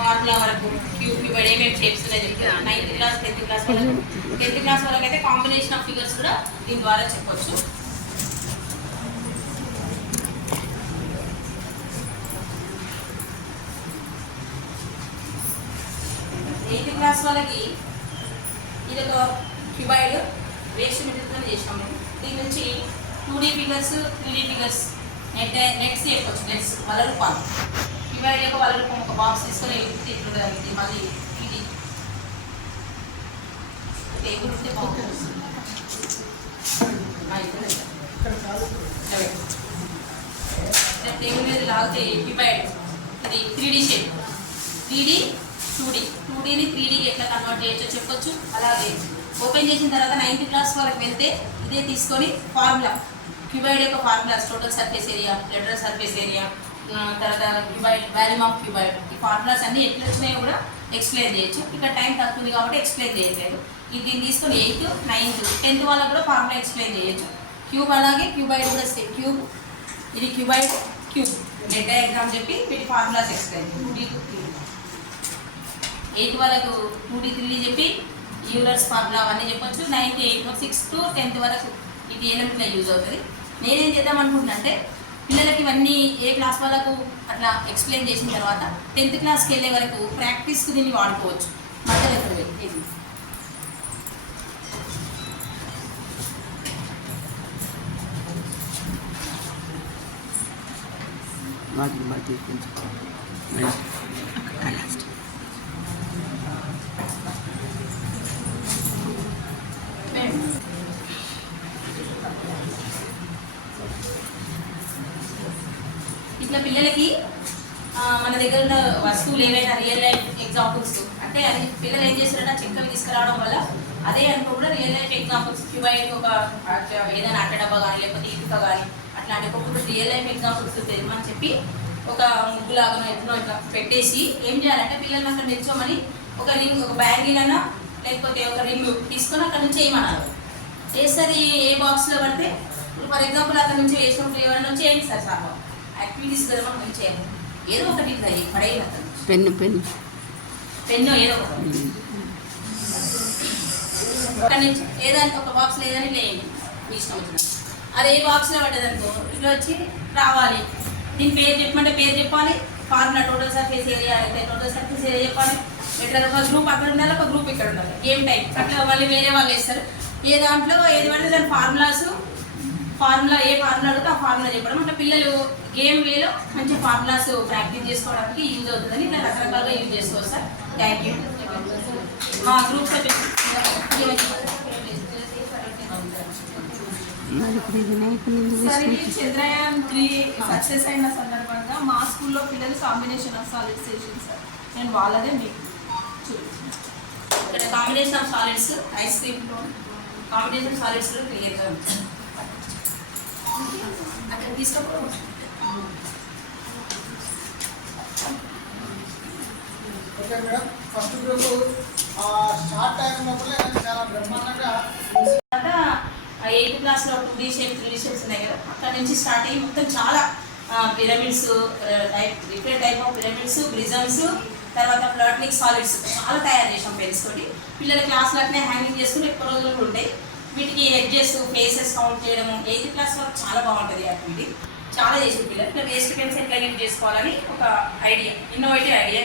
Formula వరకు cuboid ఏమేమి shapes ఉన్నాయి చెప్తాను. 9th క్లాస్ 10th క్లాస్ వాళ్ళకి 10th క్లాస్ వాళ్ళకి అయితే కాంబినేషన్ ఆఫ్ ఫిగర్స్ కూడా దీని ద్వారా చెప్పొచ్చు. ఎయిత్ క్లాస్ వాళ్ళకి ఇది ఒక క్యూబైడ్ వేస్ట్ మెటీరియల్తో చేసినాము. దీని నుంచి 2D figures 3D figures next చెప్పొచ్చు. నెక్స్ట్ వల రూపాలు క్యూబైడ్ యొక్క వల రూపం ఒక బాక్స్ తీసుకొని ఇట్లా మళ్ళీ ఇది టేబుల్ ఉంటే బాగుంటుంది. టేబుల్ మీద లాగితే క్యూబైడ్ ఇది 3D షేప్ 3D 2Dని 3Dకి ఎట్లా కన్వర్ట్ చేయొచ్చో చెప్పొచ్చు. అలాగే ఓపెన్ చేసిన తర్వాత 9th క్లాస్ వరకు వెళ్తే ఇదే తీసుకొని ఫార్ములా క్యూబైడ్ యొక్క formulas total surface area, lateral surface area, తర్వాత క్యూబైడ్ వాల్యూమ్ ఆఫ్ క్యూబైడ్, ఈ ఫార్ములాస్ అన్నీ ఎట్లా వచ్చినాయో కూడా ఎక్స్ప్లెయిన్ చేయొచ్చు. ఇక్కడ టైం తక్కువ కాబట్టి ఎక్స్ప్లెయిన్ చేయట్లేదు. దీన్ని తీసుకొని 8th 9th 10th వాళ్ళకు కూడా ఫార్ములా ఎక్స్ప్లెయిన్ చేయొచ్చు. క్యూబ్ అలాగే క్యూబైడ్ కూడా సేమ్ క్యూబ్ ఇది క్యూబైడ్ క్యూబ్ నెట్ డయాగ్రామ్ చెప్పి వీటి formulas explain 2D to 3D. 8th వాళ్ళకు 2D 3D చెప్పి యూలర్స్ ఫార్ములా అవన్నీ చెప్పొచ్చు. 9th 8th 6th to 10th వరకు ఇది ఏమైనా యూజ్ అవుతుంది. నేనేం చేద్దాం అనుకుంటున్నా అంటే పిల్లలకి ఇవన్నీ ఏ క్లాస్ వాళ్ళకు అట్లా ఎక్స్ప్లెయిన్ చేసిన తర్వాత 10th క్లాస్కి వెళ్ళే వరకు ప్రాక్టీస్కి దీన్ని వాడుకోవచ్చు. మధ్యలో ఇది ఇట్లా పిల్లలకి మన దగ్గర ఉన్న వస్తువులు ఏవైనా రియల్ లైఫ్ ఎగ్జాంపుల్స్ అంటే అది పిల్లలు ఏం చేస్తారంటే చెక్కలు తీసుకురావడం వల్ల అదే అనుకో కూడా రియల్ లైఫ్ ఎగ్జాంపుల్స్ క్యూబైడ్ ఒక ఏదైనా అట్ట డబ్బా కానీ లేకపోతే ఇటుక కానీ అట్లాంటి ఒక్కొక్కటి రియల్ లైఫ్ ఎగ్జాంపుల్స్ తెమ్మని చెప్పి ఒక ముగ్గులాగా ఎట్లా ఇట్లా పెట్టేసి ఏం చేయాలంటే పిల్లలు అక్కడ నిల్చోమని ఒక రింగ్ ఒక బ్యాంగిల్ అన్నా లేకపోతే ఒక రింగ్ తీసుకొని అక్కడ నుంచి వేయమన్నారు. వేస్తుంది ఏ బాక్స్లో పడితే ఇప్పుడు ఫర్ ఎగ్జాంపుల్ అక్కడ నుంచి వేసినప్పుడు ఎవరైనా నుంచి వేయండి సార్ సార్ యాక్టివిటీస్ కదా మనం చేయాలి. ఏదో ఒకటి పడేయాలి అక్కడ పెన్ను ఏదో ఒకటి అక్కడ నుంచి ఏదంటే ఒక బాక్స్లో ఏదైనా వేయండి మీ ఇష్టం వచ్చిన. అది ఏ బాక్స్లో పడ్డదనుకో ఇట్లా వచ్చి రావాలి. దీని పేరు చెప్పమంటే పేరు చెప్పాలి. ఫార్ములా టోటల్ సర్ఫేస్ ఏరియా అయితే టోటల్ సర్ఫేస్ ఏరియా చెప్పాలి. ఎట్లా ఒక గ్రూప్ అక్కడ ఉండాలి ఒక గ్రూప్ ఇక్కడ ఉండాలి. గేమ్ టైప్ అట్లా మళ్ళీ వేరే వాళ్ళు వేస్తారు. ఏ దాంట్లో ఏది పడితే దాని ఫార్ములా ఏ ఫార్ములా అడిగితే ఆ ఫార్ములా చెప్పడం అంటే పిల్లలు గేమ్ వేలో మంచి ఫార్ములాస్ ప్రాక్టీస్ చేసుకోవడానికి యూజ్ అవుతుందని ఇట్లా రకరకాలుగా యూజ్ చేసుకోవచ్చు సార్. Thank you. మా గ్రూప్ చంద్రయాన్ 3 సక్సెస్ అయిన సందర్భంగా మా స్కూల్లో పిల్లలు కాంబినేషన్ ఆఫ్ సాలిడ్స్ చేసింది సార్. నేను వాళ్ళదే మీకు ఇక్కడ కాంబినేషన్ ఆఫ్ సాలిడ్స్ ఐస్ క్రీమ్లో కాంబినేషన్ సాలిడ్స్లో క్లియర్గా ఉంటుంది. అక్కడ తీసుకోవడం ఫస్ట్ గ్రూప్ స్టార్ట్ అయినప్పుడు చాలా బ్రహ్మాండంగా 8th క్లాస్లో 2D షేప్ 3D షేప్స్ ఉన్నాయి కదా అక్కడ నుంచి స్టార్ట్ అయ్యి మొత్తం చాలా pyramids different type of pyramids prisms తర్వాత ప్లాట్నిక్ సాలిడ్స్ చాలా తయారు చేసాం పెన్స్ తోటి. పిల్లల క్లాస్లో అట్నే హ్యాంగింగ్ చేసుకుని ఎక్కువ రోజులు కూడా ఉంటాయి. వీటికి ఎడ్జెస్ ఫేసెస్ కౌంట్ చేయడము 8th క్లాస్ వరకు చాలా బాగుంటుంది యాక్టివిటీ. చాలా చేసిన పిల్లలు ఇట్లా వేస్ట్ పెన్స్ ఎట్లా యూజ్ చేసుకోవాలని ఒక ఐడియా ఇన్నోవేటివ్ ఐడియా